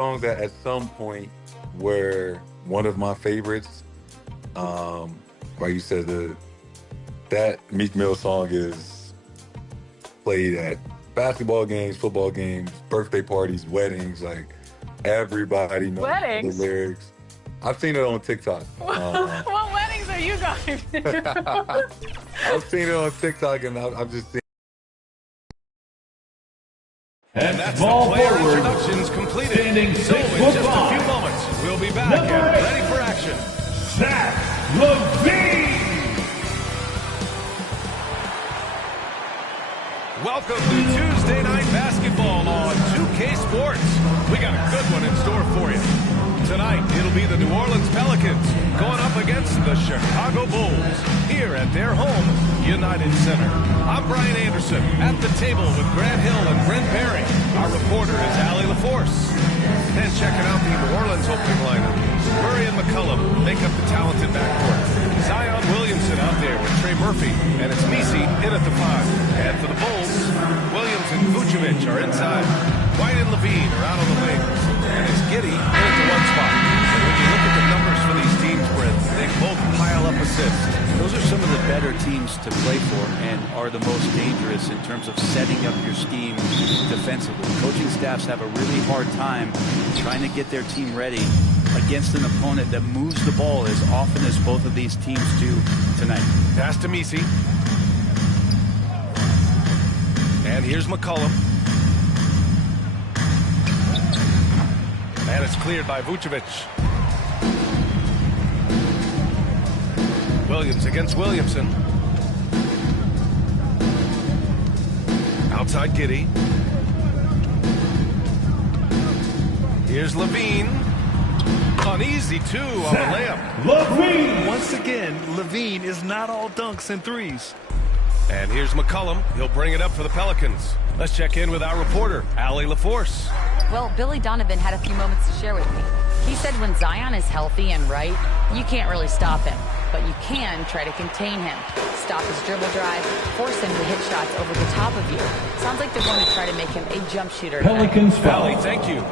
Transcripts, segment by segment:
Songs that at some point were one of my favorites. Like you said, that Meek Mill song is played at basketball games, football games, birthday parties, weddings. Like everybody knows the Weddings? lyrics. I've seen it on TikTok. What weddings are you going to? I've seen it on TikTok, and I've just seen. And that's the player introductions completed. So in just a few moments, we'll be back and ready for action. Zach LaVine! Welcome to Tuesday Night Basketball on 2K Sports. We got a good one in store for you. Tonight, it'll be the New Orleans Pelicans going up against the Chicago Bulls here at their home, United Center. I'm Brian Anderson at the table with Grant Hill and Brent Berry. Our reporter is Allie LaForce. Then checking out the New Orleans opening lineup. Murray and McCollum make up the talented backcourt. Zion Williamson out there with Trey Murphy, and it's Misi in at the 5. And for the Bulls, Williams and Vucevic are inside. White and Levine are out on the wings. And it's Giddey in at the 1 spot. And when you look at the numbers for these teams, Brent, they both pile up assists. Those are some of the better teams to play for and are the most dangerous in terms of setting up your scheme defensively. Coaching staffs have a really hard time trying to get their team ready against an opponent that moves the ball as often as both of these teams do tonight. Pass to Misi. And here's McCollum. And it's cleared by Vucevic. Williams against Williamson. Outside Giddey. Here's Levine. Uneasy two on the layup. LaVine! Once again, Levine is not all dunks and threes. And here's McCollum. He'll bring it up for the Pelicans. Let's check in with our reporter, Allie LaForce. Well, Billy Donovan had a few moments to share with me. He said when Zion is healthy and right, you can't really stop him. But you can try to contain him. Stop his dribble drive, force him to hit shots over the top of you. Sounds like they're going to try to make him a jump shooter. Pelicans foul. Allie, thank you.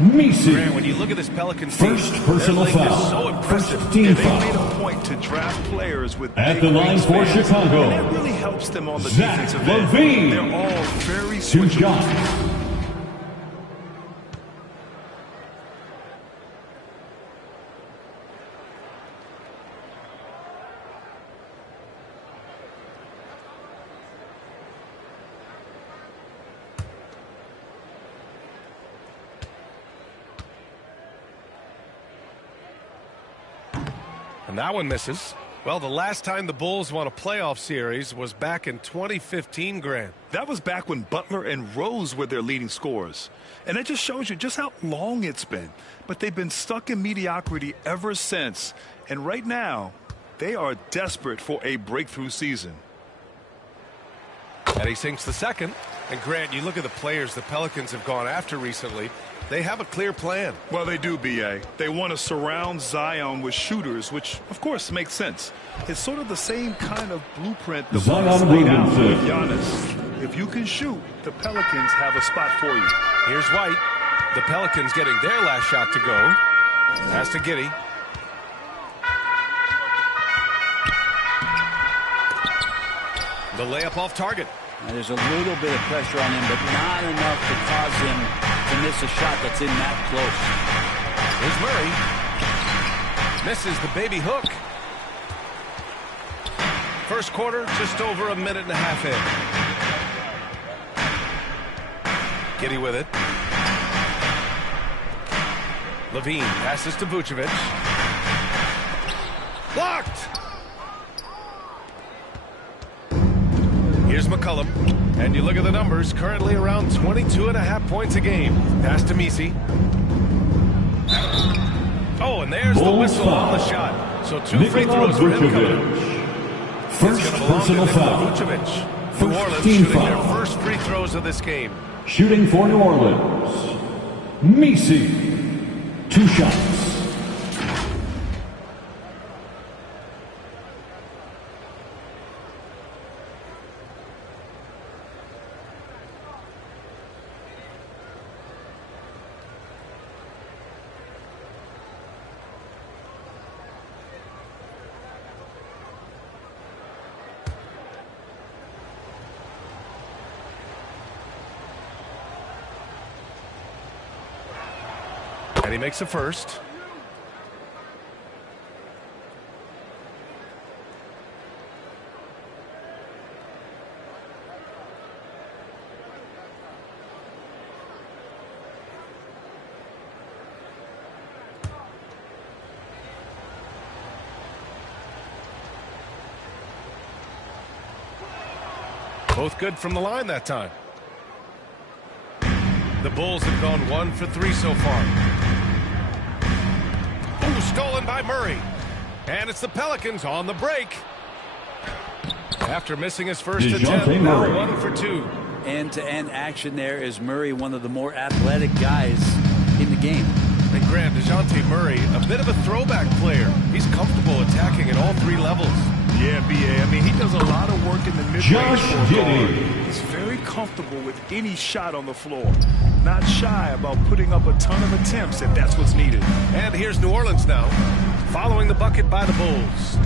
Misi. Grant, when you look at this Pelicans team, First personal their length foul. is so impressive. First team And they foul. made a point to draft players with At big the line for wingspans. Chicago. And that really helps them on the Zach defensive end. LaVine. They're all very 2 switchable. shots. And that one misses. Well, the last time the Bulls won a playoff series was back in 2015, Grant. That was back when Butler and Rose were their leading scorers. And that just shows you just how long it's been. But they've been stuck in mediocrity ever since. And right now, they are desperate for a breakthrough season. And he sinks the second. And Grant, you look at the players the Pelicans have gone after recently. They have a clear plan. Well, they do, B.A. They want to surround Zion with shooters, which, of course, makes sense. It's sort of the same kind of blueprint the Zion Bucks laid out with Williamson. Giannis. If you can shoot, the Pelicans have a spot for you. Here's White. The Pelicans getting their last shot to go. Pass to Giddey. The layup off target. Now, there's a little bit of pressure on him, but not enough to cause him to miss a shot that's in that close. Here's Murray. Misses the baby hook. First quarter, just over a minute and a half in. Giddey with it. Levine passes to Vucevic. Blocked! Here's McCollum. And you look at the numbers, currently around 22.5 points a game. Pass to Misi. Oh, and there's the whistle on the shot. So 2 free throws for him coming. First personal foul. Vucevic. New Orleans First team shooting their foul. first free throws of this game. Shooting for New Orleans. Misi. 2 shots. And he makes a first. Both good from the line that time. The Bulls have gone 1 for 3 so far. Ooh, stolen by Murray. And it's the Pelicans on the break. After missing his first attempt, now 1 for 2. End-to-end action there is Murray, one of the more athletic guys in the game. And Grant, DeJounte Murray, a bit of a throwback player. He's comfortable attacking at all 3 levels. Yeah, B.A. I mean, he does a lot of work in the mid-range for a guard. He's very comfortable with any shot on the floor. Not shy about putting up a ton of attempts if that's what's needed. And here's New Orleans now, following the bucket by the Bulls.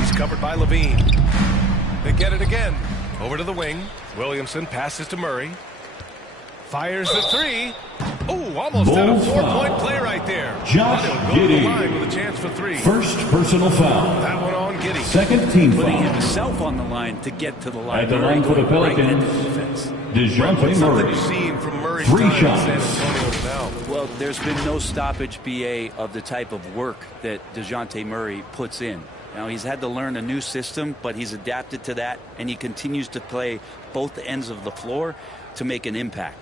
He's covered by Levine. They get it again. Over to the wing. Williamson passes to Murray. Fires the 3. Oh, almost had a 4-point play right there. Josh Go to the Giddey. line with a chance for 3. First personal foul. That one on Giddey. Second team Putting foul. himself on the line to get to the line. At the line for the Pelicans, DeJounte What's something Murray. you've seen from Murray's 3 time in shots. San Antonio now? Well, there's been no stoppage, BA, of the type of work that DeJounte Murray puts in. Now, he's had to learn a new system, but he's adapted to that, and he continues to play both ends of the floor to make an impact.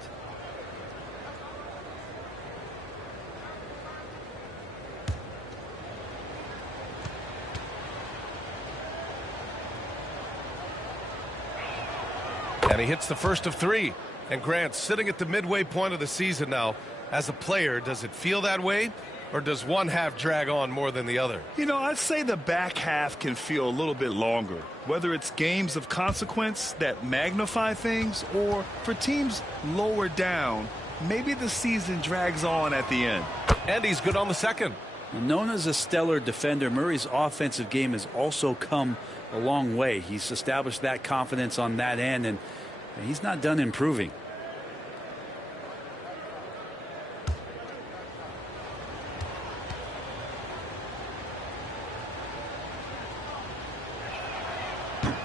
And he hits the first of 3. And Grant, sitting at the midway point of the season now, as a player, does it feel that way? Or does one half drag on more than the other? You know, I'd say the back half can feel a little bit longer. Whether it's games of consequence that magnify things, or for teams lower down, maybe the season drags on at the end. And he's good on the second. Known as a stellar defender, Murray's offensive game has also come a long way. He's established that confidence on that end, and he's not done improving.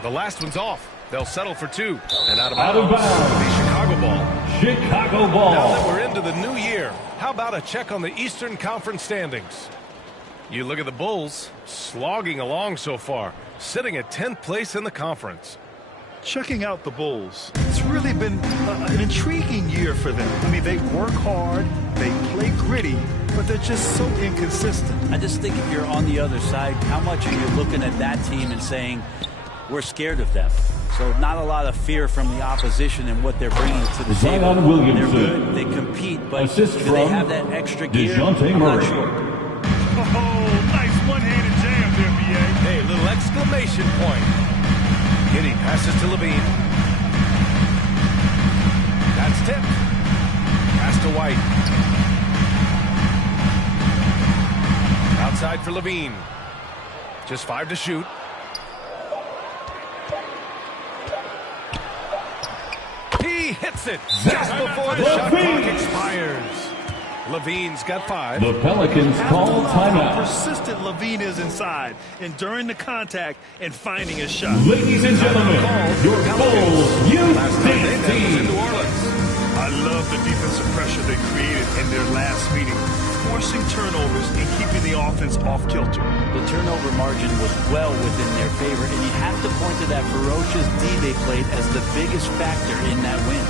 The last one's off. They'll settle for 2. And out of Out of bounds. bounds. The Chicago ball. Chicago Now ball. that we're into the new year, how about a check on the Eastern Conference standings? You look at the Bulls, slogging along so far, sitting at 10th place in the conference. Checking out the Bulls, it's really been an intriguing year for them. I mean, they work hard, they play gritty, but they're just so inconsistent. I just think if you're on the other side, how much are you looking at that team and saying, we're scared of them? So not a lot of fear from the opposition and what they're bringing to the Zion table. Williamson. They're good, they compete, but Assist do they from have that extra gear? DeJounte I'm not Murray. sure. Oh, nice one-handed jam there, B.A. Hey, little exclamation point. Giddey passes to Levine. That's tipped. Pass to White. Outside for Levine. Just 5 to shoot. He hits it just before the shot clock expires. Levine's got 5. The Pelicans call How timeout. persistent Levine is inside, enduring the contact and finding a shot. Ladies and gentlemen, your Bulls Youth Last time they met was in New Team. Orleans. I love the defensive pressure they created in their last meeting, forcing turnovers and keeping the offense off kilter. The turnover margin was well within their favor, and you have to point to that ferocious D they played as the biggest factor in that win.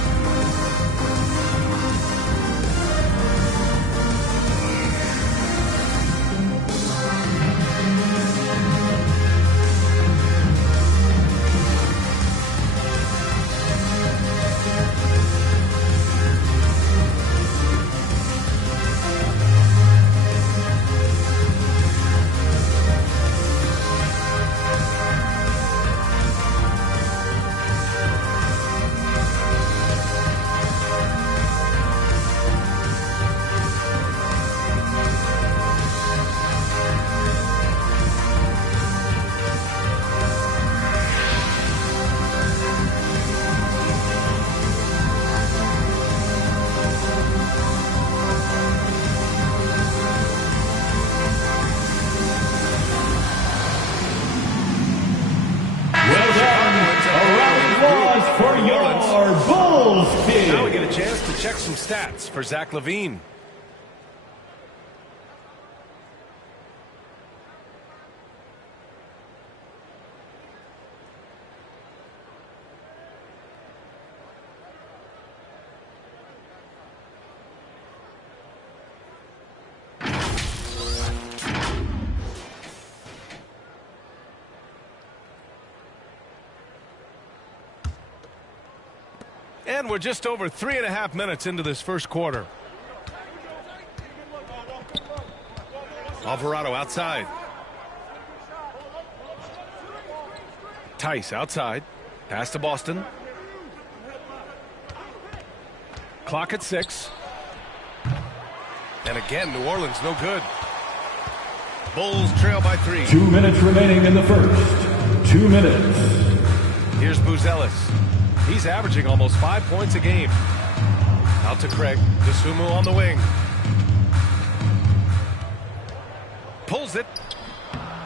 check some stats for Zach LaVine. And we're just over 3.5 minutes into this first quarter. Alvarado outside. Tice outside. Pass to Boston. Clock at 6. And again, New Orleans no good. Bulls trail by 3. 2 minutes remaining in the first. 2 minutes. Here's Buzelis. He's averaging almost 5 points a game. Out to Craig. DeSumo on the wing. Pulls it.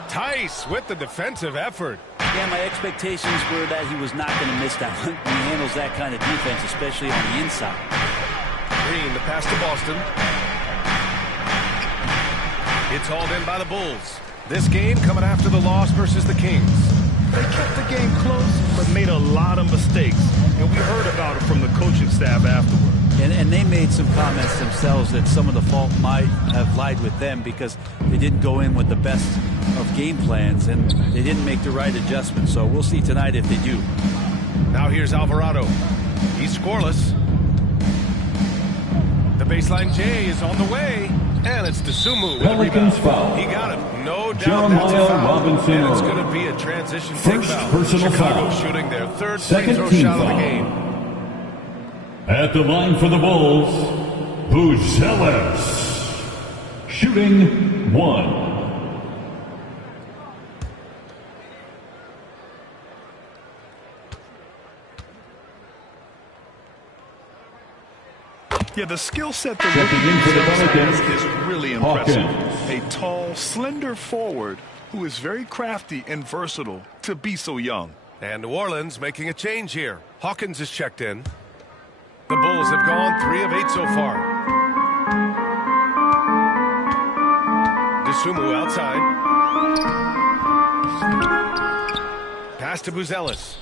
Tice with the defensive effort. Yeah, my expectations were that he was not going to miss that one. He handles that kind of defense, especially on the inside. Green, the pass to Boston. It's hauled in by the Bulls. This game coming after the loss versus the Kings. They kept the game close, but made a lot of mistakes. And we heard about it from the coaching staff afterward. And they made some comments themselves that some of the fault might have lied with them because they didn't go in with the best of game plans and they didn't make the right adjustments. So we'll see tonight if they do. Now here's Alvarado. He's scoreless. The baseline J is on the way. And it's DeSumo with a Pelicans rebound. foul. He got him. No doubt Jeremiah that's a foul. Robinson. And it's going to be a transition take First foul. personal Chicago foul. shooting their third Second free throw team shot of the foul. game. At the line for the Bulls, Buzelis. Shooting 1. Yeah, the skill set the Checking in for the Pelicans is really impressive. Hawkins. A tall, slender forward who is very crafty and versatile to be so young. And New Orleans making a change here. Hawkins is checked in. The Bulls have gone 3 of 8 so far. DeSumo outside. Pass to Buzelis.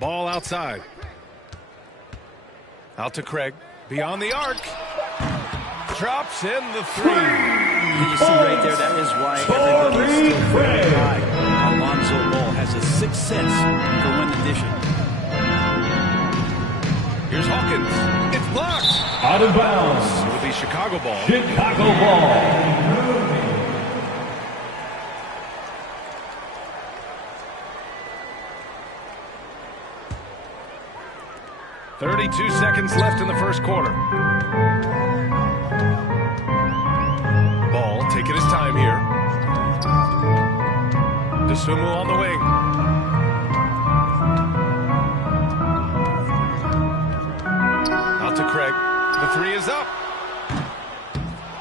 Ball outside. Out to Craig. Beyond the arc. Drops in the 3. You see right there, that is why everybody's still very high. Alonzo Ball has a sixth sense for when to dish it. Here's Hawkins. It's blocked. Out of bounds. It'll be Chicago ball. Chicago ball. 32 seconds left in the first quarter. Ball taking his time here. DeSumo on the wing. Out to Craig. The 3 is up.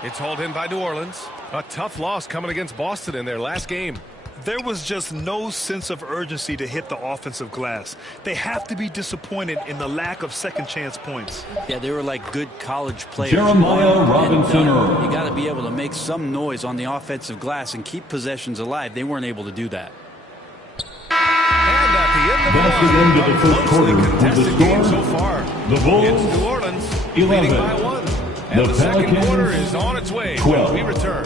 It's hauled in by New Orleans. A tough loss coming against Boston in their last game. There was just no sense of urgency to hit the offensive glass. They have to be disappointed in the lack of second chance points. Yeah, they were like good college players. Jeremiah Robinson. You got to be able to make some noise on the offensive glass and keep possessions alive. They weren't able to do that. And at the end of That's the end of the first quarter. With the contested score, game so far. the Bulls, It's New Orleans 11. leading by 1. And The the second Pelicans, quarter is on its way 12. when we return.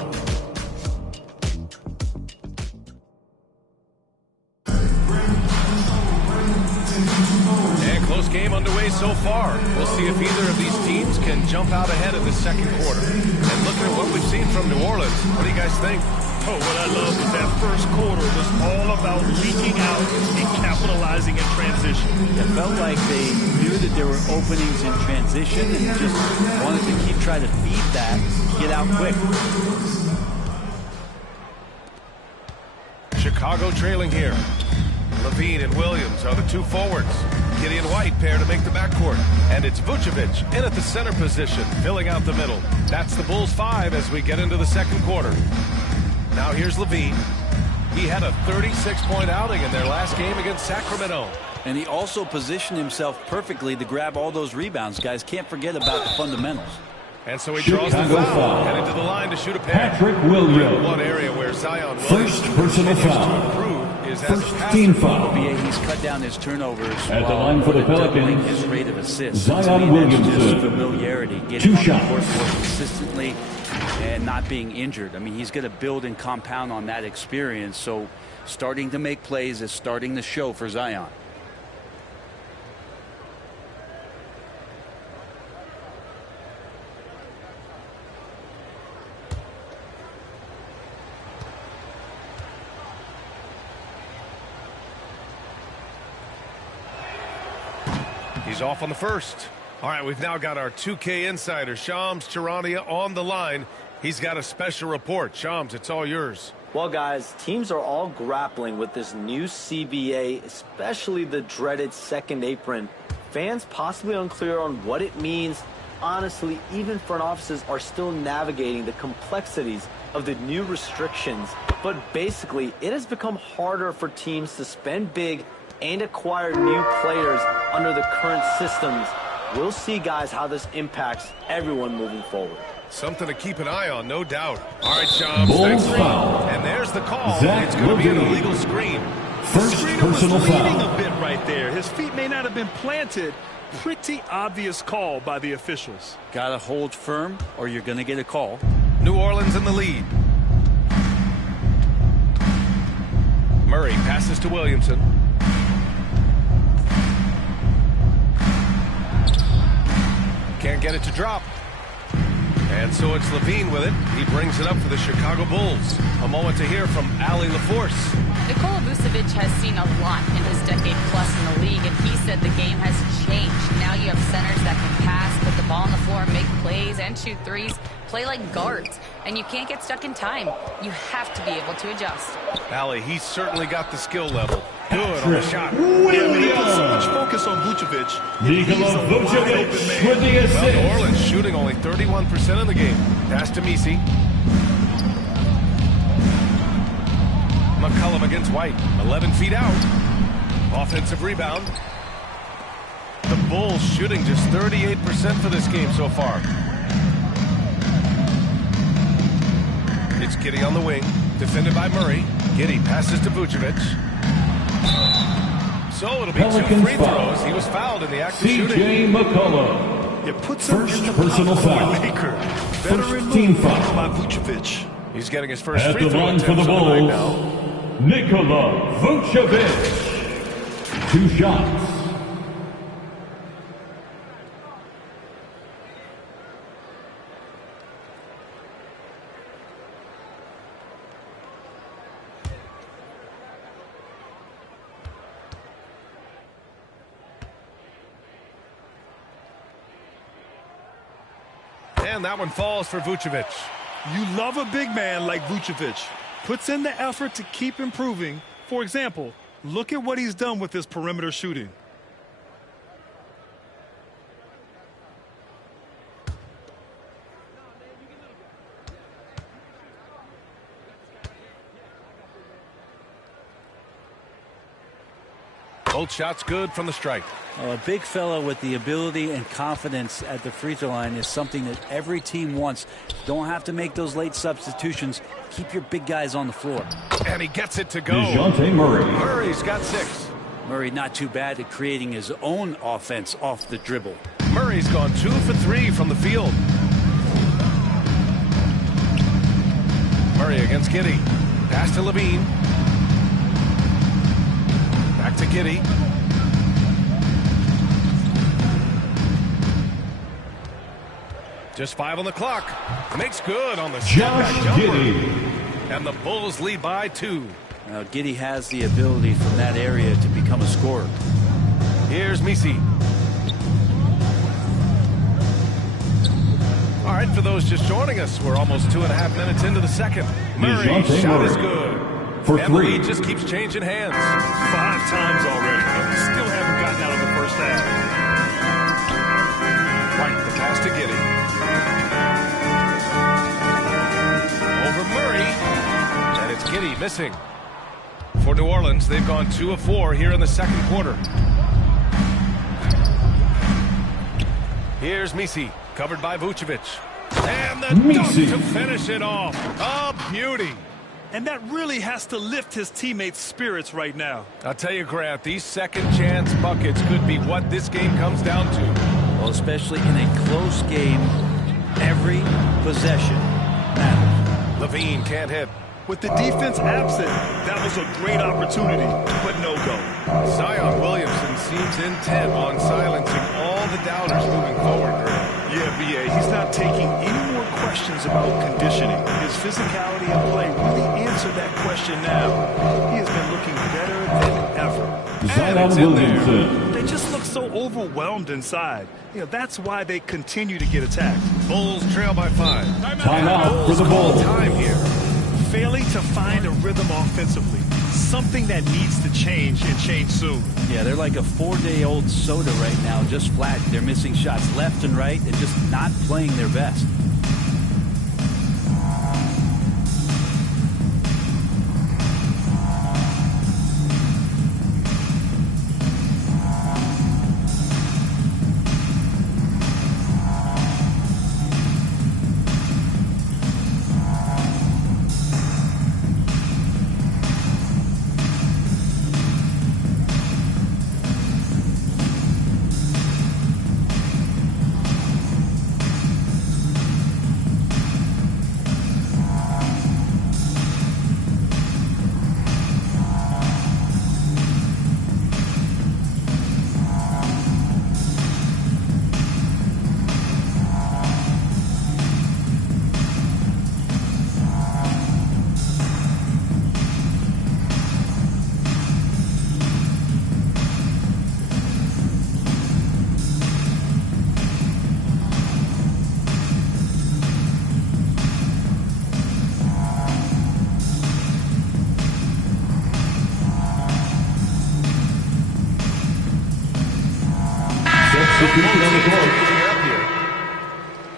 And close game underway so far. We'll see if either of these teams can jump out ahead in the second quarter. And looking at what we've seen from New Orleans, what do you guys think? Oh, what I love is that first quarter was all about leaking out and capitalizing in transition. It felt like they knew that there were openings in transition and just wanted to keep trying to feed that, get out quick. Chicago trailing here. Levine and Williams are the two forwards. Gideon White pair to make the backcourt. And it's Vucevic in at the center position, filling out the middle. That's the Bulls 5 as we get into the second quarter. Now here's Levine. He had a 36-point outing in their last game against Sacramento. And he also positioned himself perfectly to grab all those rebounds. Guys, can't forget about the fundamentals. And so he draws the foul, headed to the line to shoot a pass. Patrick Williams. One area where Zion First personal foul. is as a First team passer. foul. He's cut down his turnovers At the while line for the doubling Pelicans, his rate of assists. Zion To me, that's just Williamson. familiarity, getting 2 on the shots. court more consistently and not being injured. I mean, he's going to build and compound on that experience. So starting to make plays is starting to show for Zion. He's off on the first. All right, we've now got our 2K insider, Shams Charania, on the line. He's got a special report. Shams, it's all yours. Well, guys, teams are all grappling with this new CBA, especially the dreaded second apron. Fans possibly unclear on what it means. Honestly, even front offices are still navigating the complexities of the new restrictions. But basically, it has become harder for teams to spend big and acquire new players under the current systems. We'll see, guys, how this impacts everyone moving forward. Something to keep an eye on, no doubt. All right, Shams, Bulls thanks. foul. And there's the call. Zach It's going to be an Levine. illegal screen. First Screener was personal leaning foul. a bit right there. His feet may not have been planted. Pretty obvious call by the officials. Got to hold firm or you're going to get a call. New Orleans in the lead. Murray passes to Williamson. Can't get it to drop. And so it's Levine with it. He brings it up for the Chicago Bulls. A moment to hear from Ali LaForce. Nikola Vucevic has seen a lot in his decade plus in the league, and he said the game has changed. Now you have centers that can pass, put the ball on the floor, make plays, and shoot threes, play like guards. And you can't get stuck in time. You have to be able to adjust. Ali, he's certainly got the skill level. Good on the shot. They put so much focus on Vucevic. Nikola Vucevic with the Well, assist. New Orleans shooting only 31% in the game. Pass to Misi. McCollum against White. 11 feet out. Offensive rebound. The Bulls shooting just 38% for this game so far. It's Giddey on the wing. Defended by Murray. Giddey passes to Vucevic. So it'll be Pelicans two free foul. throws. He was fouled in the act of shooting. C.J. McCollum. It puts him First in the personal foul. maker. First Veteran team move foul. by Vucevic. He's getting his first At free the throw line for attempt the of the night Bulls, now. Nikola Vucevic. 2 shots. And that one falls for Vucevic. You love a big man like Vucevic. Puts in the effort to keep improving. For example, look at what he's done with his perimeter shooting. Both shots good from the stripe. A big fella with the ability and confidence at the free throw line is something that every team wants. Don't have to make those late substitutions. Keep your big guys on the floor. And he gets it to go. DeJounte Murray. Murray's got 6. Murray not too bad at creating his own offense off the dribble. Murray's gone 2 for 3 from the field. Murray against Giddey. Pass to Levine. Back to Giddey. Just 5 on the clock. Makes good on the Josh step-back jumper. Giddey. And the Bulls lead by 2. Now, Giddey has the ability from that area to become a scorer. Here's Misi. All right, for those just joining us, we're almost 2.5 minutes into the second. Murray, DeJounte shot is Murray. good. For And the 3. lead just keeps changing hands. 5 times already. Still haven't gotten out of the first half. White, the pass to Giddey. Over Murray. And it's Giddey missing. For New Orleans, they've gone 2 of 4 here in the second quarter. Here's Misi, covered by Vucevic. And the dunk to finish it off. A beauty. And that really has to lift his teammates' spirits right now. I'll tell you, Grant, these second chance buckets could be what this game comes down to. Well, especially in a close game, every possession matters. Levine can't hit. With the defense absent, that was a great opportunity, but no go. Zion Williamson seems intent on silencing all the doubters moving forward, Grant. Yeah, B.A., he's not taking any more questions about conditioning. His physicality and play really answered that question now. He has been looking better than ever. Zion Williamson. They just look so overwhelmed inside. You know, that's why they continue to get attacked. Bulls trail by 5. Timeout for the Bulls. Time here. Failing to find a rhythm offensively. Something that needs to change and change soon. Yeah, they're like a 4-day-old soda right now, just flat. They're missing shots left and right and just not playing their best.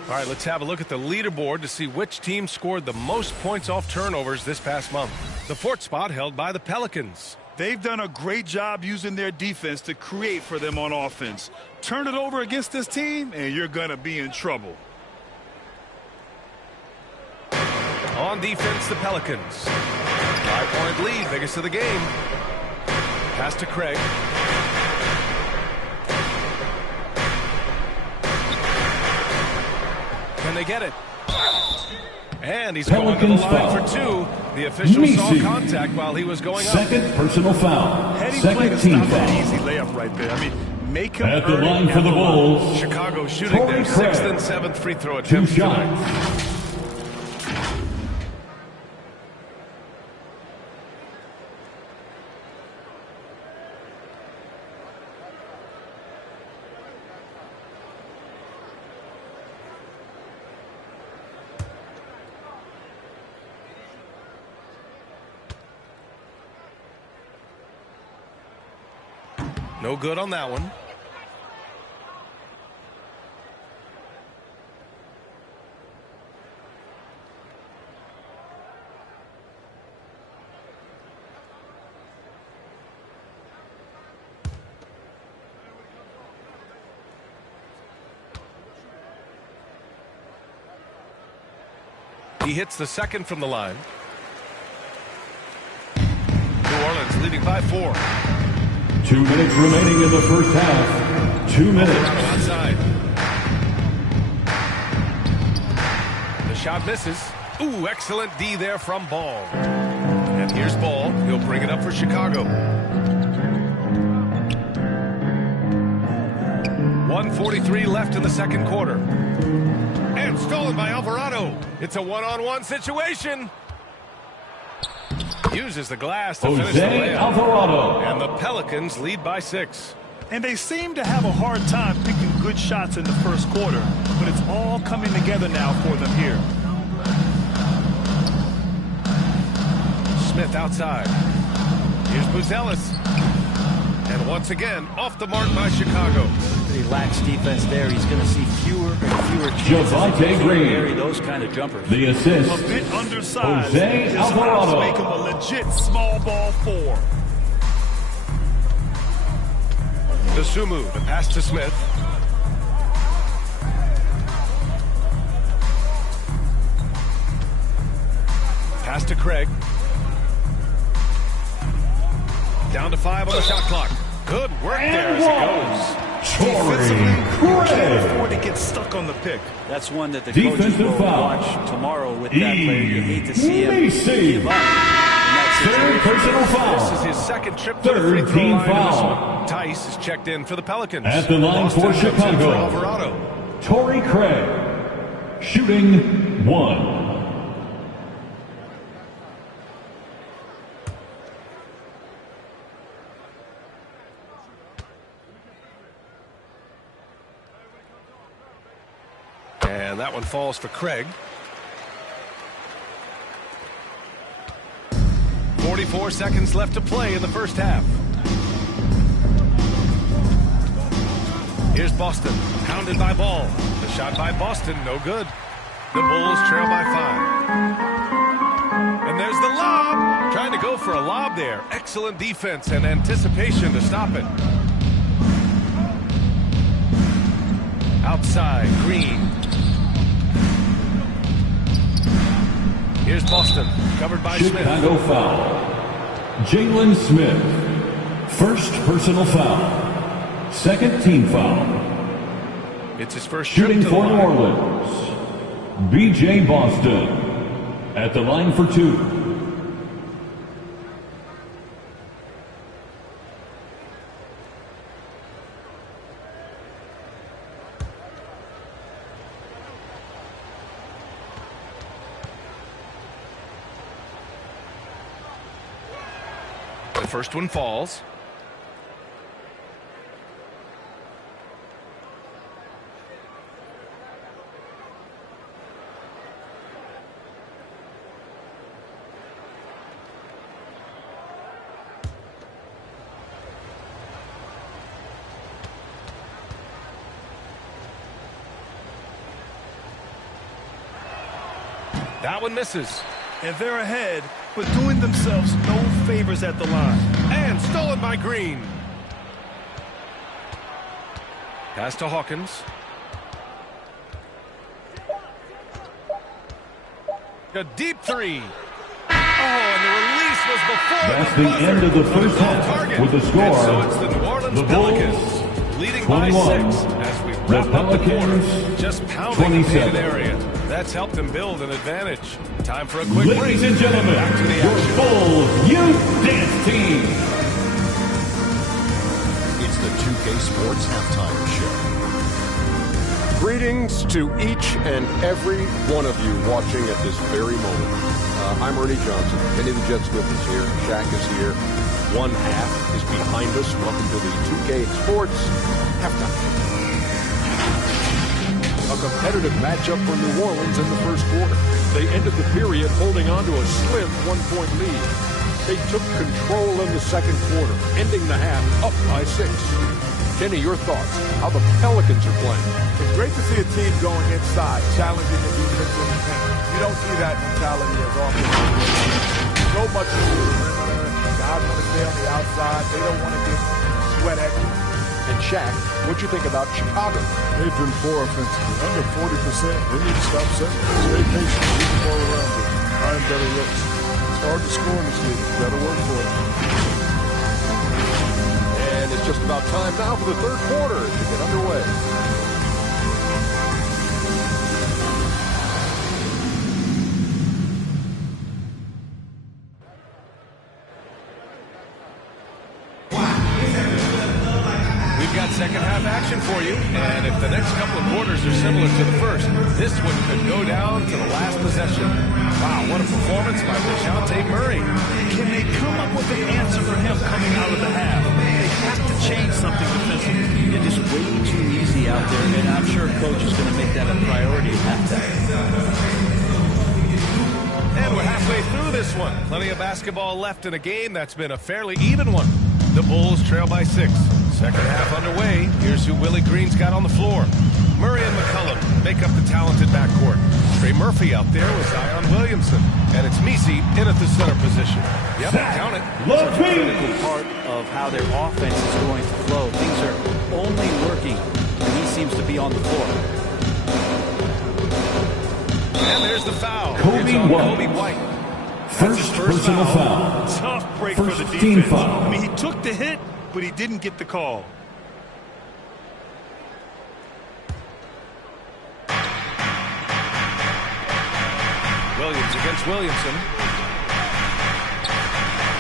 All right, let's have a look at the leaderboard to see which team scored the most points off turnovers this past month. The fourth spot held by the Pelicans. They've done a great job using their defense to create for them on offense. Turn it over against this team, and you're going to be in trouble. On defense, the Pelicans. 5-point lead, biggest of the game. Pass to Craig. Can they get it? And he's going to the line for 2. The official saw contact while he was going up. Second personal foul. Second team foul. An easy layup right there. I mean, make him at the earn line it for the at Bulls. Chicago shooting their 6th and 7th free throw attempts tonight. No good on that one. He hits the second from the line. New Orleans leading by 4. 2 minutes remaining in the first half. 2 minutes. Outside. The shot misses. Ooh, excellent D there from Ball. And here's Ball. He'll bring it up for Chicago. 1:43 left in the second quarter. And stolen by Alvarado. It's a one-on-one situation. Uses the glass to finish the layup. Alvarado. And the Pelicans lead by 6. And they seem to have a hard time picking good shots in the first quarter, but it's all coming together now for them here. Smith outside. Here's Buzelis. And once again, off the mark by Chicago. He lacks defense there. He's going to see fewer and fewer chances to carry those kind of jumpers. The assist. A bit undersized. Jose Alvarado. Make him a legit small ball 4. Dosunmu, the pass to Smith. Pass to Craig. Down to 5 on the shot clock. Good work there as it goes. Defensively, you can't afford to get stuck on the pick. That's one that the coaches will watch tomorrow with that player. You hate to see him give up. Third personal foul. This is his second trip to the free throw line in this one. Tice is checked in for the Pelicans. At the line Boston for comes in Chicago, for Alvarado. Torrey Craig, shooting 1. And that one falls for Craig. 44 seconds left to play in the first half. Here's Boston, pounded by Ball. The shot by Boston, no good. The Bulls trail by 5. And there's the lob. Trying to go for a lob there. Excellent defense and anticipation to stop it. Outside, Green. Here's Boston, covered by Chicago Smith. foul. Jalen Smith, first personal foul. Second team foul. It's his first trip Shooting to the for New line. Orleans, B.J. Boston. At the line for 2. The first one falls. That one misses. And they're ahead, but doing themselves no favors at the line. And stolen by Green. Pass to Hawkins. A deep three. Oh, and the release was before That's the the buzzer. end of the first It was off half target. with the score. And so it's the New Orleans The Pelicans Bulls, leading by 21. 6 as we The wrap up the quarter. Pelicans, Just pounding the 27. painted area. That's helped them build an advantage. Time for a quick break. Ladies and gentlemen, Back to the your action. Bulls Youth Dance Team. It's the 2K Sports Halftime Show. Greetings to each and every one of you watching at this very moment. I'm Ernie Johnson. Kenny the Jet Smith is here. Shaq is here. One half is behind us. Welcome to the 2K Sports Halftime Show. A competitive matchup for New Orleans in the first quarter. They ended the period holding on to a slim 1-point lead. They took control in the second quarter, ending the half up by 6. Kenny, your thoughts? How the Pelicans are playing? It's great to see a team going inside, challenging the defense in the paint. You don't see that mentality as often. So much of the perimeter. Guys want to stay on the outside. They don't want to get sweat equity. And Shaq, what you think about Chicago? They've been poor offensively. Under 40%. They need to stop setting. Stay patient. Keep the ball around them. Find better looks. It's hard to score in this league. You got to work for it. And it's just about time now for the third quarter to get underway. We've got second half action for you, and if the next couple of quarters are similar to the first, this one could go down to the last possession. Wow, what a performance by DeJounte Murray. Can they come up with an answer for him coming out of the half? They have to change something defensively. It is way too easy out there, and I'm sure coach is going to make that a priority at halftime. And we're halfway through this one. Plenty of basketball left in a game that's been a fairly even one. The Bulls trail by 6. Second half underway. Here's who Willie Green's got on the floor. Murray and McCollum make up the talented backcourt. Trey Murphy out there with Zion Williamson. And it's Messi in at the center position. Yep, count it. Such a critical part of how their offense is going to flow. Things are only working when he seems to be on the floor. And there's the foul. Kobe It's on White. Kobe White. That's his first personal foul. foul. Tough break First for the team defense. foul. I mean, he took the hit, but he didn't get the call. Williams against Williamson.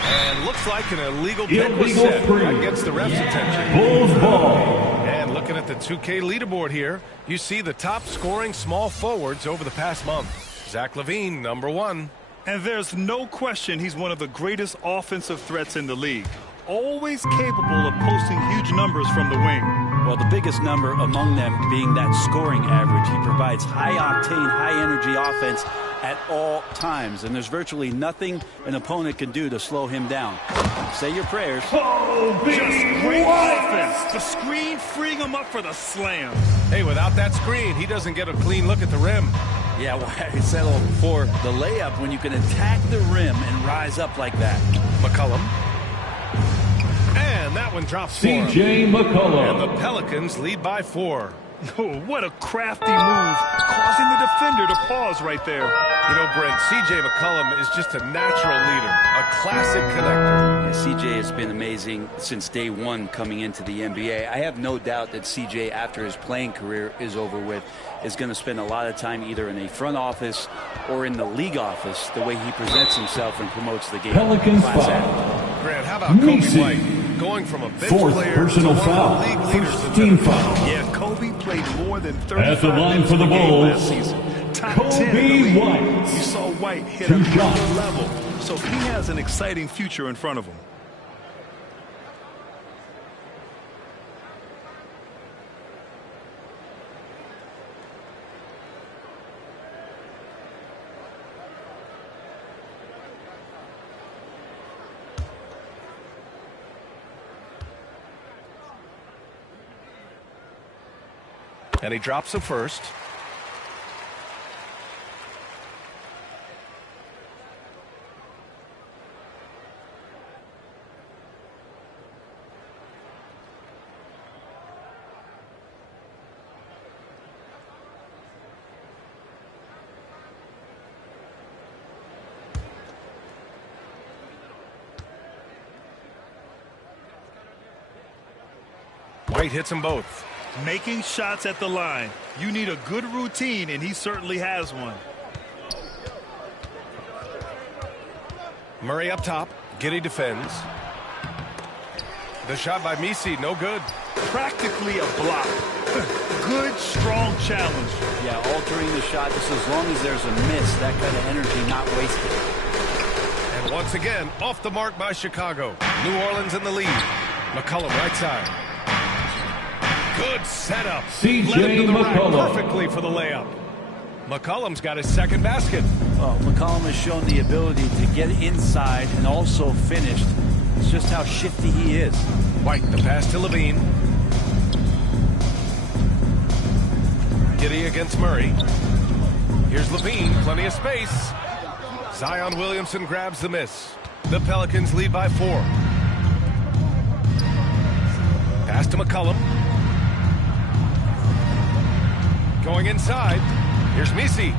And looks like an illegal pick was set. That gets the ref's attention. Bulls ball. And looking at the 2K leaderboard here, you see the top scoring small forwards over the past month. Zach LaVine, number 1. And there's no question he's one of the greatest offensive threats in the league. Always capable of posting huge numbers from the wing. Well, the biggest number among them being that scoring average. He provides high-octane, high-energy offense at all times, and there's virtually nothing an opponent can do to slow him down. Say your prayers. Just great offense. The screen freeing him up for the slam. Hey, without that screen, he doesn't get a clean look at the rim. Yeah, well, I said it before, the layup when you can attack the rim and rise up like that. McCollum. And that one drops for him. C.J. McCollum. And the Pelicans lead by 4. Oh, what a crafty move, causing the defender to pause right there. You know, Brent, C.J. McCollum is just a natural leader, a classic connector. Yeah, C.J. has been amazing since day one coming into the NBA. I have no doubt that C.J., after his playing career is over with, is going to spend a lot of time either in a front office or in the league office, the way he presents himself and promotes the game. Pelicans Class foul. act. Grant, how about Kobe White going from a bench Fourth player personal to one foul. of the league leaders? First team foul. Yeah, Kobe played more than 35 At the line minutes for the a game Bulls, last season. Top Kobe 10 in the league. White. You saw White hit Two another shots. level, so he has an exciting future in front of him. And he drops the first. White hits them both. Making shots at the line. You need a good routine, and he certainly has one. Murray up top. Giddey defends. The shot by Misi, no good. Practically a block. Good, strong challenge. Yeah, altering the shot just as long as there's a miss, that kind of energy not wasted. And once again, off the mark by Chicago. New Orleans in the lead. McCollum right side. Good setup. C.J. Led him to the rack McCollum. perfectly for the layup. McCollum's got his second basket. Well, McCollum has shown the ability to get inside and also finished. It's just how shifty he is. White, the pass to Levine. Giddey against Murray. Here's Levine, plenty of space. Zion Williamson grabs the miss. The Pelicans lead by 4. Pass to McCollum. Going inside. Here's Misi.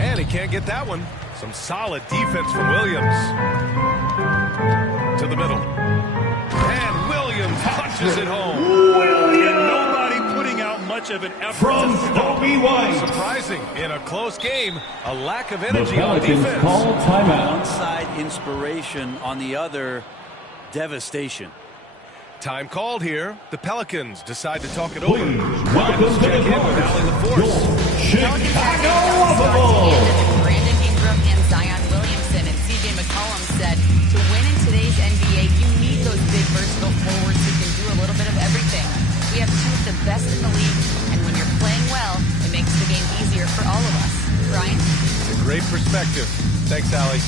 And he can't get that one. Some solid defense from Williams. To the middle. And Williams punches it home. And nobody putting out much of an effort. From Kobe White. Surprising. In a close game, a lack of The energy on Pelicans defense. call timeout. One side inspiration, on the other devastation. Time called here. The Pelicans decide to talk it over. Please welcome to Check the in with Allie court, LaForce. your Chicago Bulls. Brandon Ingram and Zion Williamson and C.J. McCollum said to win in today's NBA, you need those big versatile forwards who can do a little bit of everything. We have two of the best in the league, and when you're playing well, it makes the game easier for all of us. Ryan? It's a great perspective. Thanks, Allie.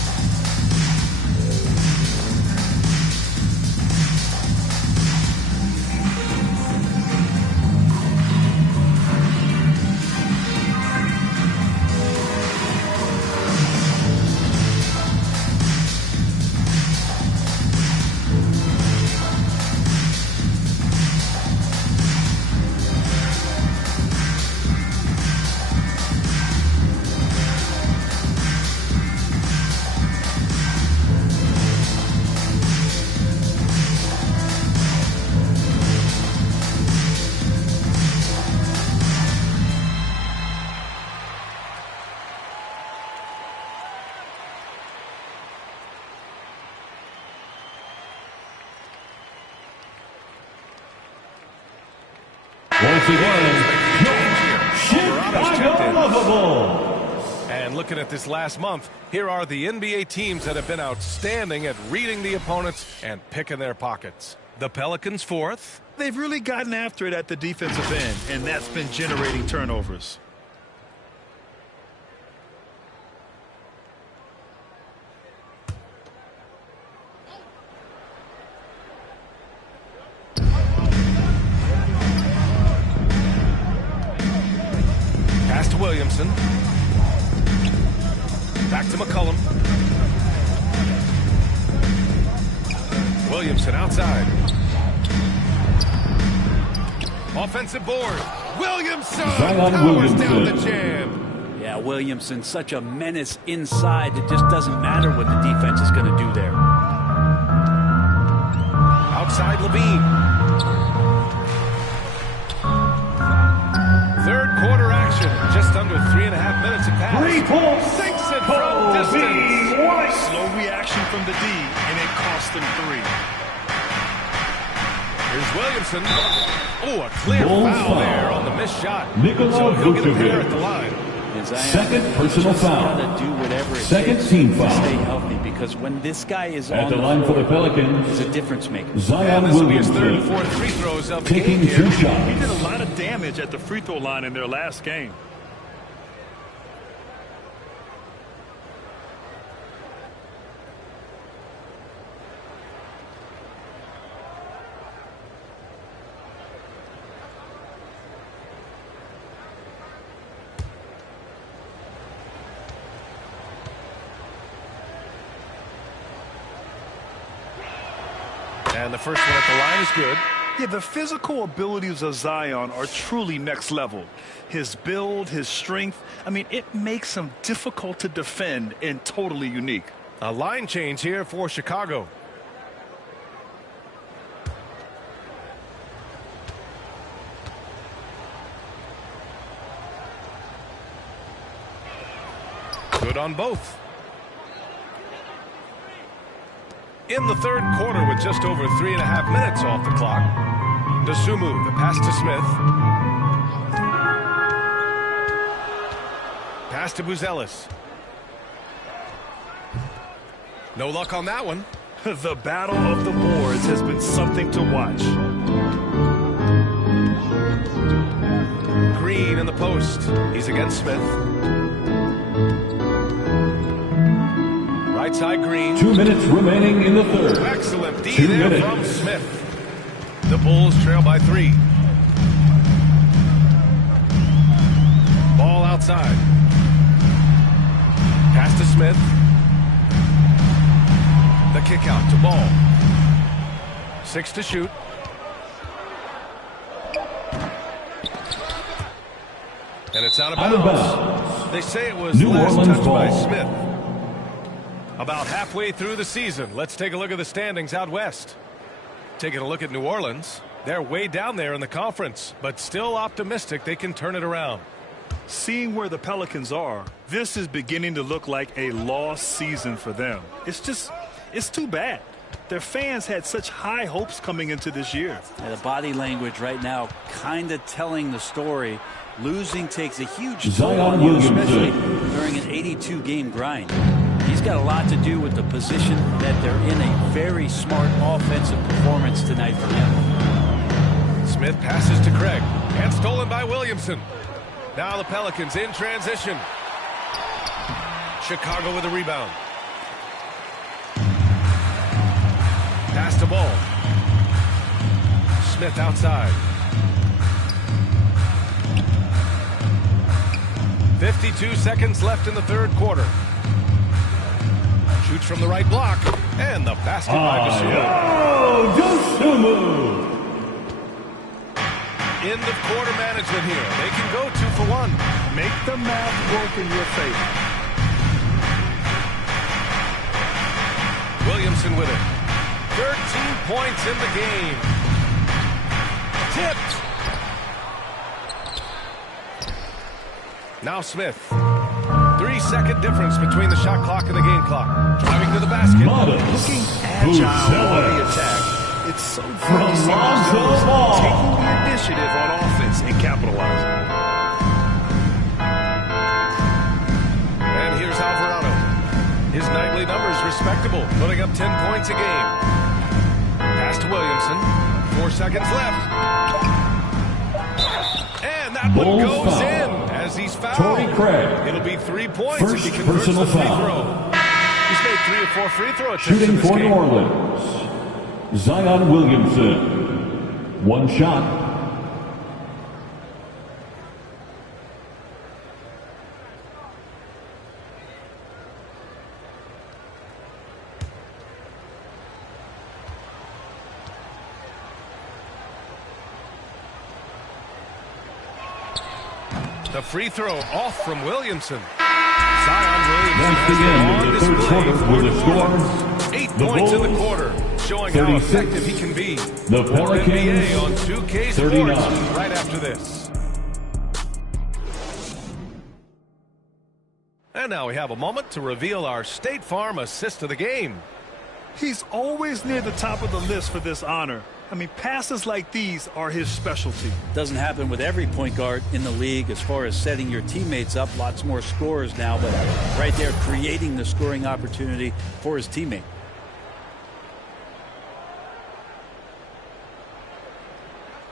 once again, Chicago. And looking at this last month, here are the NBA teams that have been outstanding at reading the opponents and picking their pockets. The Pelicans 4th. They've really gotten after it at the defensive end, and that's been generating turnovers. Pass to Williamson. Back to McCollum. Williamson outside. Offensive board. Williamson powers down the jam. Yeah, Williamson, such a menace inside. It just doesn't matter what the defense is going to do there. Outside Levine. Third quarter action. Just under 3.5 minutes to pass. Sinks it from distance. Slow reaction from the D, and it cost them 3. Here's Williamson. Oh, a clear foul there on the missed shot. Nikola So he'll get a pair Vucevic. at the line. Second personal foul. To do whatever it Second takes team to foul. stay healthy, because when this guy is At on the line for the Pelicans, is a difference maker. Zion This will be his third and Williamson, fourth free throws of the game taking here. 2 He shots. did a lot of damage at the free throw line in their last game. And the first one at the line is good. Yeah, the physical abilities of Zion are truly next level. His build, his strength, I mean, it makes him difficult to defend and totally unique. A line change here for Chicago. Good on both. In the third quarter with just over 3.5 minutes off the clock. Dosunmu, the pass to Smith. Pass to Buzelis. No luck on that one. The battle of the boards has been something to watch. Green in the post. He's against Smith. Right side Green. 2 minutes remaining in the third. Excellent D 2 there minutes. from Smith. The Bulls trail by 3. Ball outside. Pass to Smith. The kick out to Ball. 6 to shoot. And it's out of Out of bounds. bounds. They say it was New last Orleans touched by ball. Smith. About halfway through the season, let's take a look at the standings out west. Taking a look at New Orleans. They're way down there in the conference, but still optimistic they can turn it around. Seeing where the Pelicans are, this is beginning to look like a lost season for them. It's too bad. Their fans had such high hopes coming into this year. And the body language right now kind of telling the story. Losing takes a huge toll Zion on you, Williamson. especially during an 82-game grind. He's got a lot to do with the position that they're in. A very smart offensive performance tonight from him. Smith passes to Craig. And stolen by Williamson. Now the Pelicans in transition. Chicago with a rebound. Pass to Ball. Smith outside. 52 seconds left in the third quarter. Shoots from the right block. And the basket by Dosunmu. End of quarter management here. They can go 2 for 1. Make the math work in your favor. Williamson with it. 13 points in the game. Tipped. Now Smith. 3-second difference between the shot clock and the game clock. Driving to the basket. Looking agile on the attack. It's so good to see those guys taking the initiative on offense. defense and capitalizing. And here's Alvarado. His nightly numbers respectable, putting up 10 points a game. Pass to Williamson. 4 seconds left. And that one Bulls goes foul. in as he's fouled. Torrey Craig. It'll be 3 points First if he converts personal the free foul. throw. He's made 3 or 4 free throw attempts Shooting in this for game. New Orleans, Zion Williamson. One shot. The free throw off from Williamson. Zion Williamson That's the has end of the third quarter with a score. 8 The points in the Bulls, quarter, showing how 36. effective he can be. The More NBA Pelicans, on 2K 39. Sports right after this. And now we have a moment to reveal our State Farm assist of the game. He's always near the top of the list for this honor. I mean, passes like these are his specialty. Doesn't happen with every point guard in the league as far as setting your teammates up. Lots more scorers now, but right there creating the scoring opportunity for his teammate.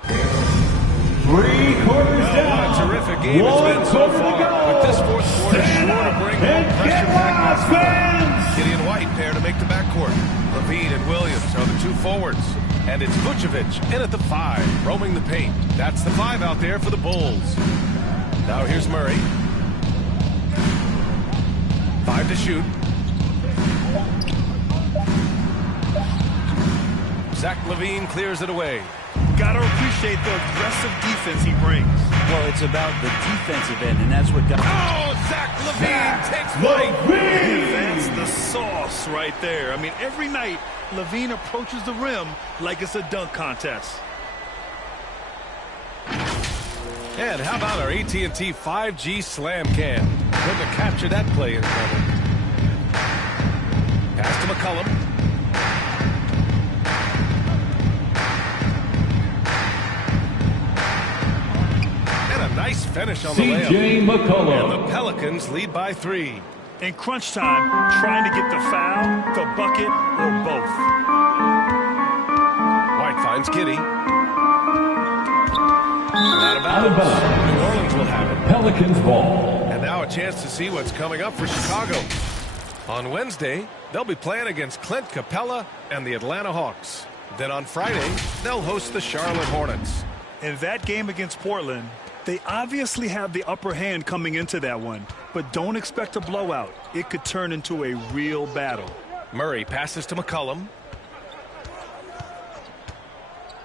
Three quarters Well, down. what a terrific game it's been so far. But this fourth quarter is sure to bring more pressure back. Gideon White there to make the backcourt. Levine and Williams are the 2 forwards. And it's Vucevic in at the 5, roaming the paint. That's the 5 out there for the Bulls. Now here's Murray. 5 to shoot. Zach LaVine clears it away. Gotta appreciate the aggressive defense he brings. Well, it's about the defensive end, and that's what got... Oh, Zach LaVine takes flight. That's the sauce right there. I mean, every night, LaVine approaches the rim like it's a dunk contest. And how about our AT&T 5G Slam Cam? Couldn't have captured that play in trouble. Pass to McCollum. And a nice finish on the layup. C.J. McCollum. And the Pelicans lead by 3. In crunch time, trying to get the foul, the bucket, or both. White finds Kitty. Out of bounds. New Orleans will have it. Pelicans ball. And now a chance to see what's coming up for Chicago. On Wednesday, they'll be playing against Clint Capella and the Atlanta Hawks. Then on Friday, they'll host the Charlotte Hornets. In that game against Portland, they obviously have the upper hand coming into that one, but don't expect a blowout. It could turn into a real battle. Murray passes to McCollum.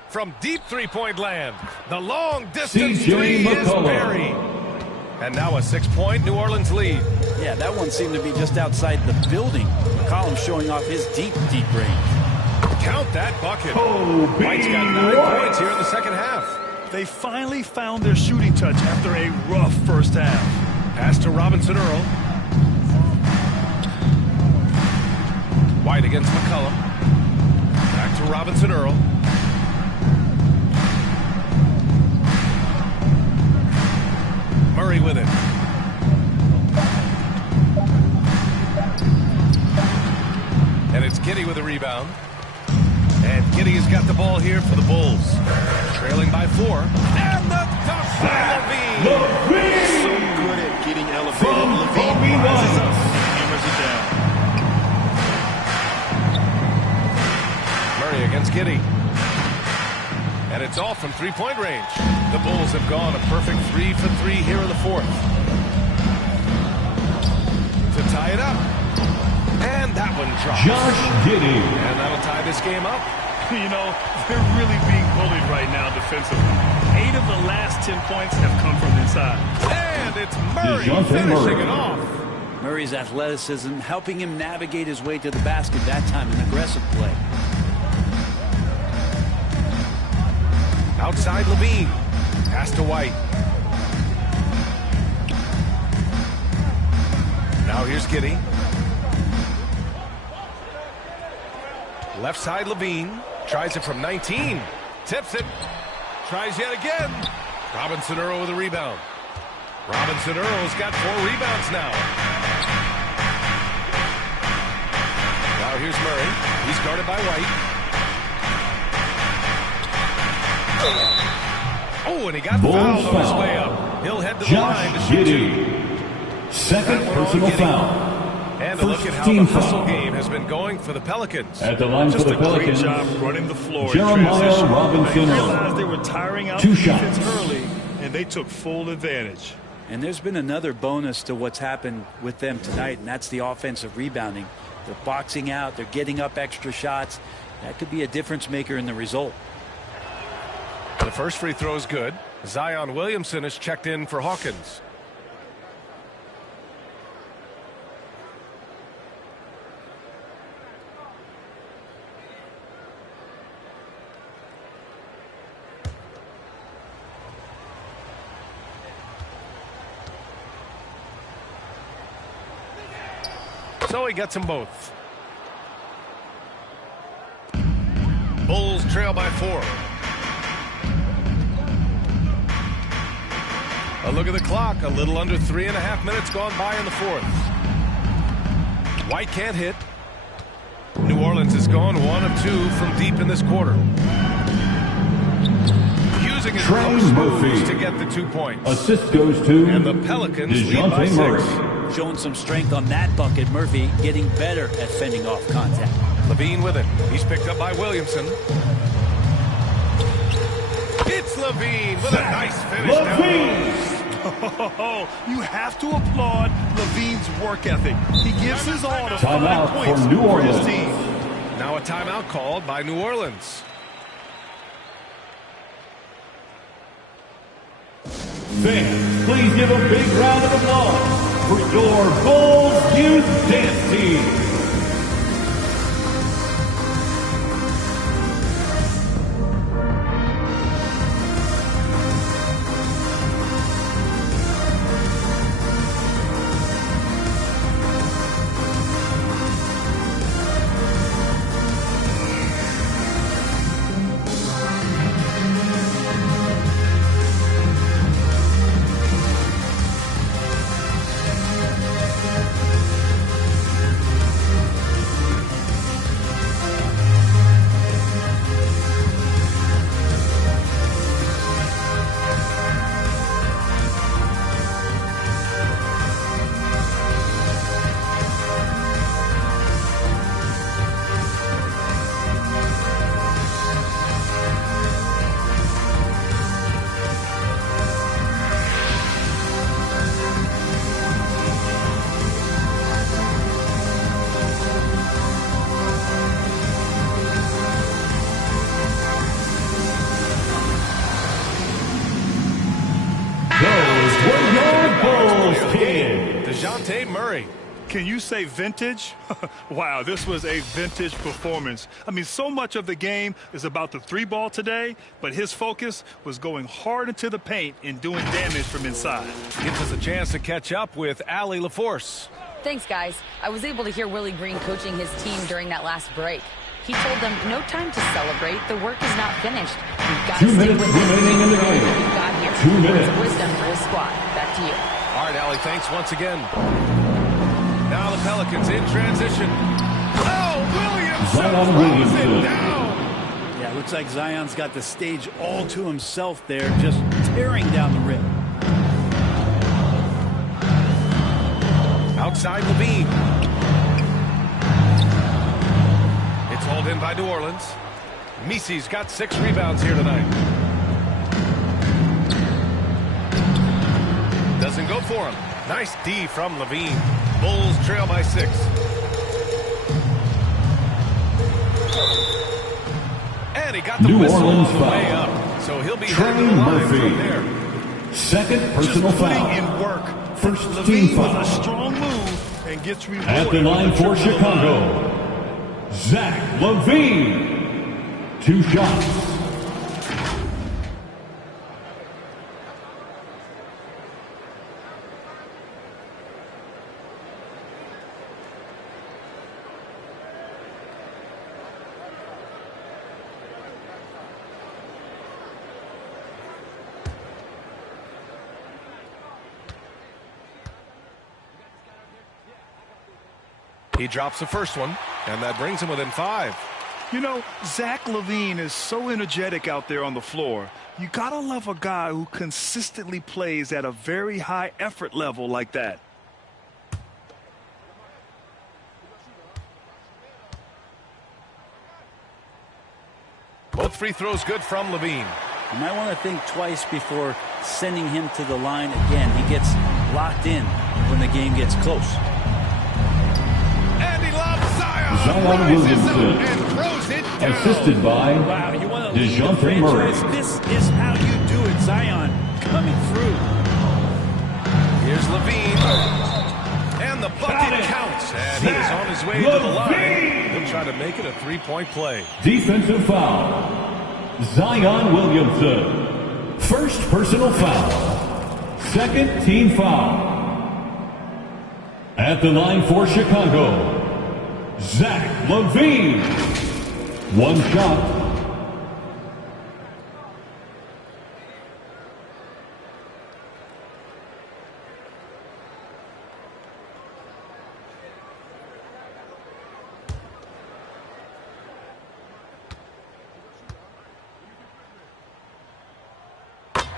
From deep three-point land, the long-distance three is buried. And now a 6-point New Orleans lead. Yeah, that one seemed to be just outside the building. McCollum showing off his deep range. Count that bucket. White's got 9 points here in the second half. They finally found their shooting touch after a rough first half. Pass to Robinson Earl. White against McCollum. Back to Robinson Earl. Murray with it. And it's Giddey with a rebound. And Giddey has got the ball here for the Bulls. Trailing by 4. And the dunk by Levine. So good at getting elevated. Levine rises up and hammers it down. Murray against Giddey. And it's all from three-point range. The Bulls have gone a perfect 3 for 3 here in the fourth. To tie it up. And that one drops. Josh Giddey. And that'll tie this game up. You know, they're really being bullied right now defensively. 8 of the last 10 points have come from inside. And it's Murray finishing it off. Murray's athleticism helping him navigate his way to the basket that time, an aggressive play. Outside Levine. Pass to White. Now here's Giddey. Left side Levine. Tries it from 19. Tips it. Tries yet again. Robinson Earl with a rebound. Robinson Earl's got 4 rebounds now. Now here's Murray. He's guarded by White. Oh, and he got fouled on his way up. He'll head to the line to shoot 2. Second personal foul. And a look at how the hustle game has been going for the Pelicans. At the line Just for the Pelicans, great job running the floor. Jeremiah Robinson. They realized they were tiring out 2 the shots defense early, and they took full advantage. And there's been another bonus to what's happened with them tonight, and that's the offensive rebounding. They're boxing out. They're getting up extra shots. That could be a difference maker in the result. The first free throw is good. Zion Williamson is checked in for Hawkins. So he gets them both. Bulls trail by 4. A look at the clock. A little under 3.5 minutes gone by in the 4th. White can't hit. New Orleans has gone 1 of 2 from deep in this quarter. Using his post moves to get the 2 points. Assist goes to and the Pelicans lead by 6. Showing some strength on that bucket. Murphy getting better at fending off contact. Levine with it. He's picked up by Williamson. It's Levine with a nice finish down. You have to applaud Levine's work ethic. He gives his all to find points for New Orleans. his team. Now a timeout called by New Orleans. Fans, please give a big round of applause for your Bulls Youth Dance Team. Murray. Can you say vintage? Wow, this was a vintage performance. I mean, so much of the game is about the 3-ball today, but his focus was going hard into the paint and doing damage from inside. Gives us a chance to catch up with Allie LaForce. Thanks, guys. I was able to hear Willie Green coaching his team during that last break. He told them, no time to celebrate. The work is not finished. We've got to stick with it. We've got here. 2 minutes. Words of wisdom for his squad. Back to you. All right, Allie, thanks once again. Now the Pelicans in transition. Oh, Williams throws it down. Yeah, looks like Zion's got the stage all to himself there, just tearing down the rim. Outside Levine. It's hauled in by New Orleans. Misi's got 6 rebounds here tonight. Doesn't go for him. Nice D from Levine. Bulls trail by 6. And he got the whistle on the way up. So he'll be headed to the line from there. Second personal foul. Putting in work. First Levine team foul. was a strong move and gets rewarded. At the line for Chicago, Zach Levine. 2 shots. He drops the first one, and that brings him within 5. You know, Zach LaVine is so energetic out there on the floor. You gotta love a guy who consistently plays at a very high effort level like that. Both free throws good from LaVine. You might want to think twice before sending him to the line again. He gets locked in when the game gets close. And he loves Zion. Zion Williamson, and throws it down. assisted by You want to lead the DeJounte Murray. franchise? This is how you do it. Zion coming through. Here's LaVine. And the bucket counts. And he is on his way to the line. He'll try to make it a 3-point play. Defensive foul. Zion Williamson. First personal foul. Second team foul. At the line for Chicago, Zach LaVine. One shot.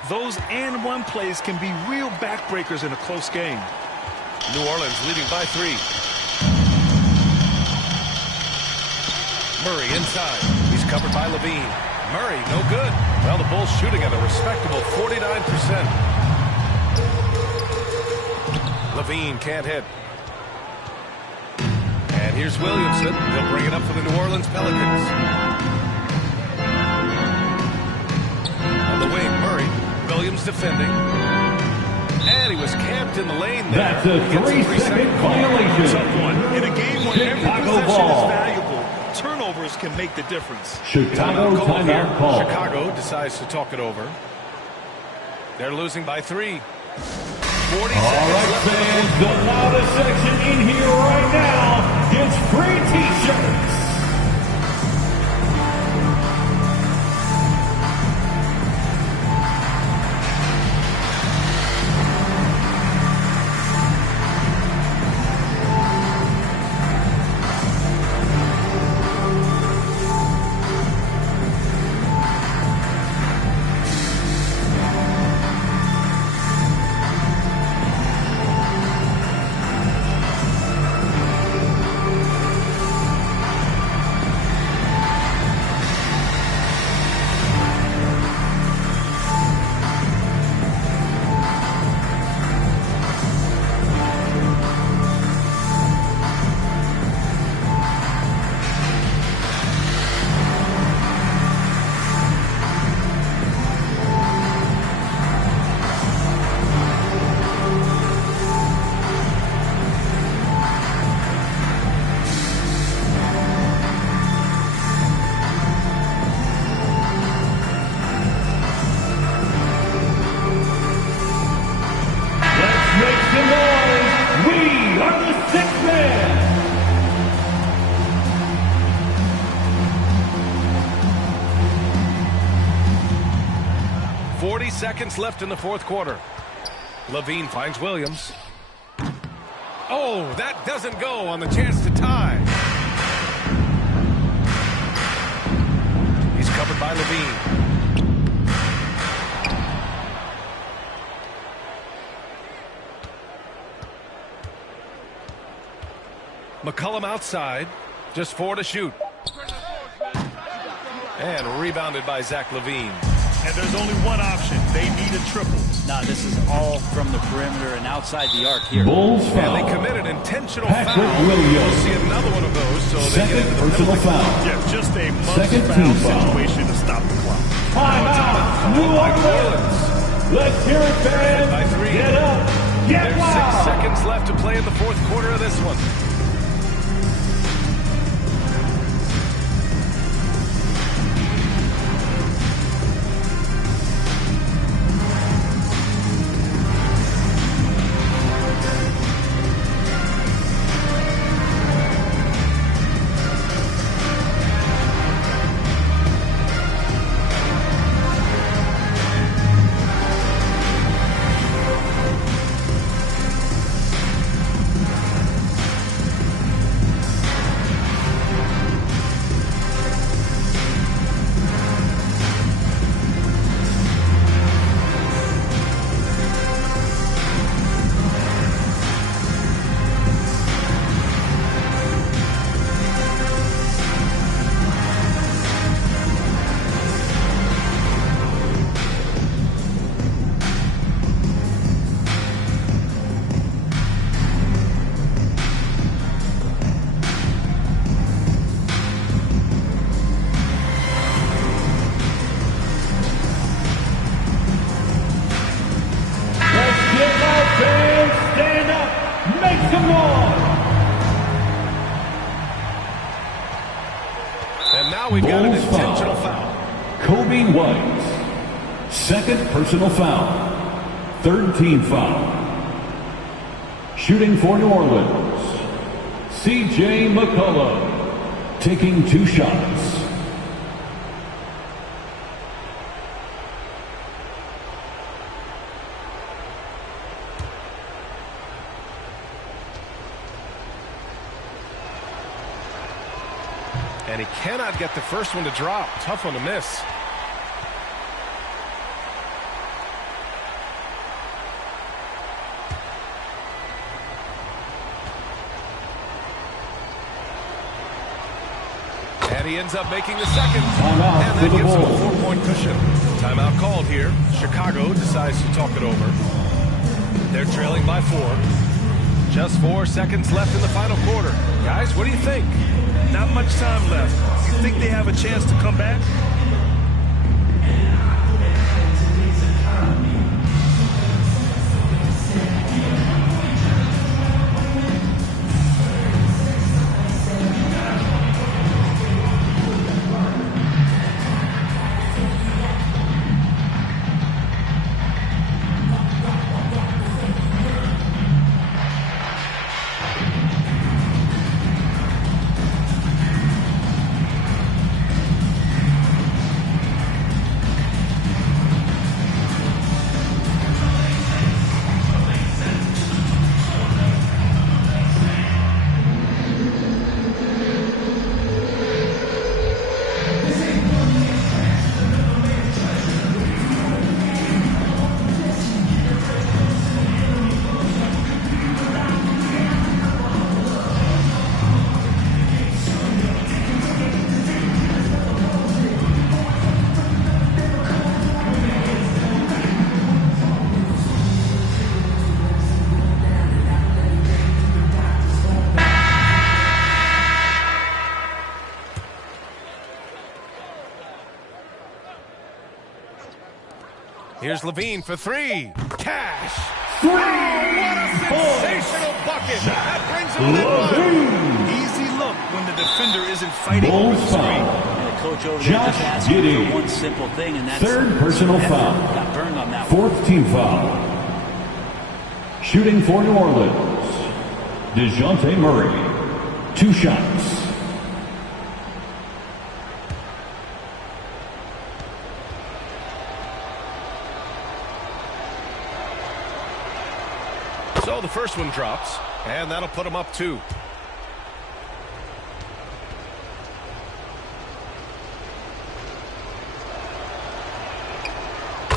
Those and one plays can be real backbreakers in a close game. New Orleans leading by 3. Murray inside. He's covered by LaVine. Murray, no good. Well, the Bulls shooting at a respectable 49%. LaVine can't hit. And here's Williamson. He'll bring it up for the New Orleans Pelicans. On the wing, Murray. Williams defending. And he was camped in the lane there. That's a 3-second violation. Tough one. In a game when every Chicago possession ball. is valuable, turnovers can make the difference. Chicago timeout call. Chicago decides to talk it over. They're losing by 3. 40 All seconds right, left. fans, the loudest section in here right now gets free T-shirts. Make some noise. We are the sixth man. 40 seconds left in the fourth quarter. LaVine finds Williams. Oh, that doesn't go on the chance to tie. He's covered by LaVine. McCollum outside. Just 4 to shoot. And rebounded by Zach LaVine. And there's only one option. They need a triple. Now, this is all from the perimeter and outside the arc here. Bulls foul. And they committed intentional Patrick foul. Williams. We'll see another one of those. So they get Second into the personal penalty. foul. Yeah, just a Second must team foul foul. situation to stop the clock. Timeout. New Orleans. Let's hear it, fans. By 3. Get up. Get There's wild. 6 seconds left to play in the fourth quarter of this one. basketball. And now we've got an Bulls intentional foul. foul. Kobe White. Second personal foul. Third team foul. Shooting for New Orleans, C.J. McCollum, taking 2 shots. And he cannot get the first one to drop. Tough one to miss. And he ends up making the second. Timeout and for that the gives him a Bulls. 4-point cushion. Timeout called here. Chicago decides to talk it over. They're trailing by 4. Just 4 seconds left in the final quarter. Guys, what do you think? Not much time left. You think they have a chance to come back? Here's Levine for 3. Cash. 3 What a sensational bucket. That brings him within 1. Easy look when the defender isn't fighting over Bulls the screen. foul. And the coach over there Josh just asking Giddey. for one simple thing, and that's Third personal effort. foul. Got burned on that one. Fourth team foul. Shooting for New Orleans, DeJounte Murray. 2 shots. So the first one drops, and that'll put him up 2.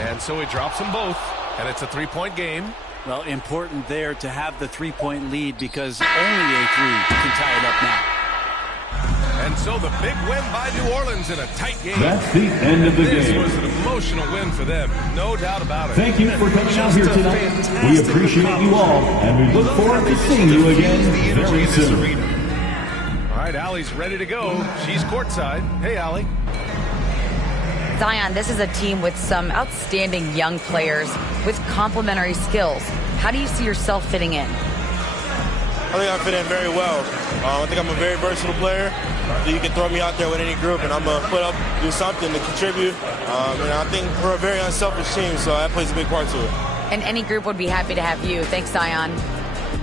And so he drops them both, and it's a 3-point game. Well, important there to have the 3-point lead because only a 3 can tie it up now. And so the big win by New Orleans in a tight game. That's the end of the This game. was an emotional win for them, no doubt about it. Thank you for coming out here tonight. We appreciate you all, and we look forward to seeing you again very soon. All right, Allie's ready to go. She's courtside. Hey, Allie. Zion, this is a team with some outstanding young players with complementary skills. How do you see yourself fitting in? I think I fit in very well. I think I'm a very versatile player. So you can throw me out there with any group, and I'm going to put up, do something to contribute. And I think we're a very unselfish team, so that plays a big part to it. And any group would be happy to have you. Thanks, Zion.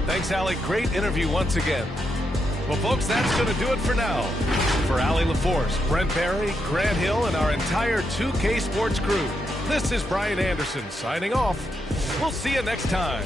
Thanks, Allie. Great interview once again. Well, folks, that's going to do it for now. For Allie LaForce, Brent Barry, Grant Hill, and our entire 2K Sports crew, this is Brian Anderson signing off. We'll see you next time.